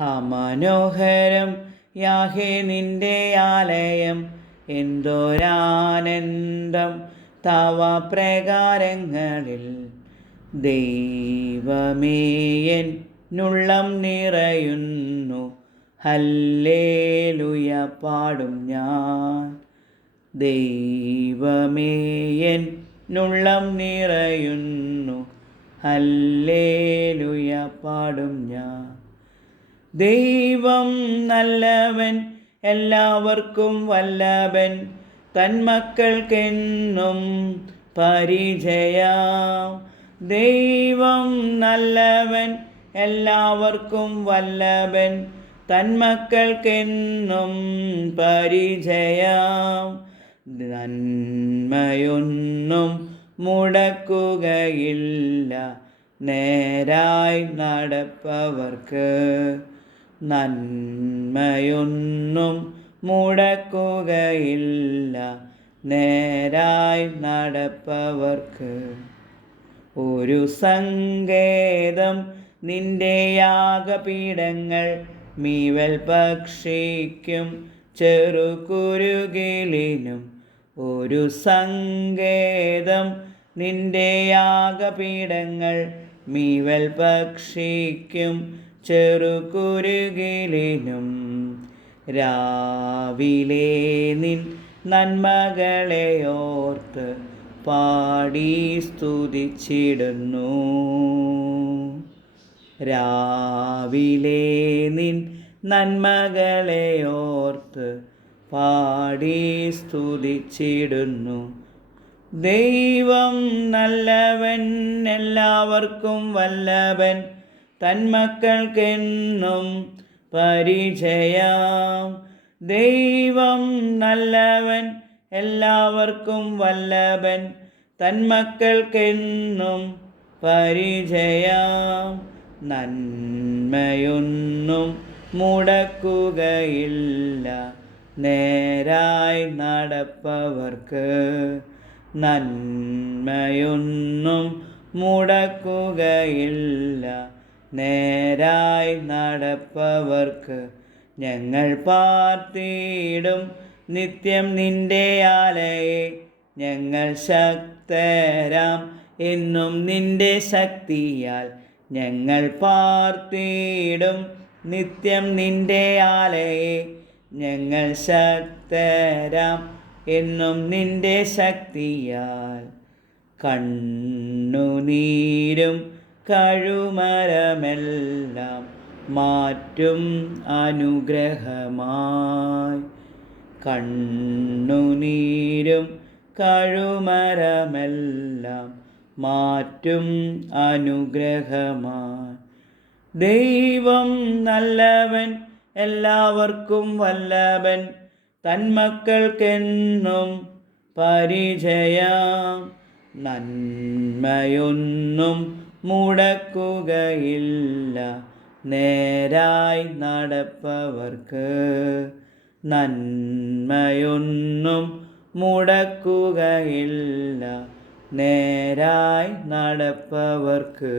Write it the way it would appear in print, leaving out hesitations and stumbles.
മനോഹരം യാഹേ നിന്റെ ആലയം, എന്തോരാനന്ദം തവ പ്രകാരങ്ങളിൽ. ദൈവമേ എന്നുള്ളം നിറയുന്നു, ഹല്ലേലൂയ പാടും ഞാൻ. ദൈവമേ എന്നുള്ളം നിറയുന്നു, ഹല്ലേലൂയ പാടും ഞാൻ. ദൈവം നല്ലവൻ, എല്ലാവർക്കും വല്ലഭൻ, തന്മക്കൾക്കെന്നും പരിചയം. ദൈവം നല്ലവൻ, എല്ലാവർക്കും വല്ലഭൻ, തന്മക്കൾക്കെന്നും പരിചയം. നന്മയൊന്നും മുടക്കുകയില്ല നേരായി നടപ്പവർക്ക്. നന്മയൊന്നും മുടക്കുകയില്ല നേരായി നടപ്പവർക്ക്. ഒരു സങ്കേതം നിന്റെ യാഗപീഠങ്ങൾ, മീവൽ പക്ഷിക്കും ചെറുകുരുകിലിനും. ഒരു സങ്കേതം നിന്റെ യാഗപീഠങ്ങൾ, മീവൽ പക്ഷിക്കും ചെറുകുരുകിലിനും. രാവിലെ നിൻ നന്മകളെ ഓർത്ത് പാടി സ്തുതിച്ചിടുന്നു. രാവിലെ നിൻ നന്മകളെ ഓർത്ത് പാടി സ്തുതിച്ചിടുന്നു. ദൈവം നല്ലവൻ, എല്ലാവർക്കും വല്ലഭൻ, തന്മക്കൾക്കെന്നും പരിചയം. ദൈവം നല്ലവൻ, എല്ലാവർക്കും വല്ലഭൻ, തന്മക്കൾക്കെന്നും പരിചയം. നന്മയൊന്നും മുടക്കുകയില്ല നേരായി നടപ്പവർക്ക്. നന്മയൊന്നും മുടക്കുകയില്ല നേരായി നടപ്പവർക്ക്. ഞങ്ങൾ പാർത്തിടും നിത്യം നിന്റെ ആലയെ, ഞങ്ങൾ ശക്തരാം എന്നും നിന്റെ ശക്തിയാൽ. ഞങ്ങൾ പാർത്തിടും നിത്യം നിന്റെ ആലയെ, ഞങ്ങൾ ശക്തരാം എന്നും നിന്റെ ശക്തിയാൽ. കണ്ണുനീരും കഴുമരമെല്ലാം മാറ്റും അനുഗ്രഹമായി. കണ്ണുനീരും കഴുമരമെല്ലാം മാറ്റും അനുഗ്രഹമായി. ദൈവം നല്ലവൻ, എല്ലാവർക്കും വല്ലഭൻ, തന്മക്കൾക്കെന്നും പരിചയം. നന്മയൊന്നും മുടക്കുകയില്ല നേരായി നടപ്പവർക്ക്. നന്മയൊന്നും മുടക്കുകയില്ല നേരായി നടപ്പവർക്ക്.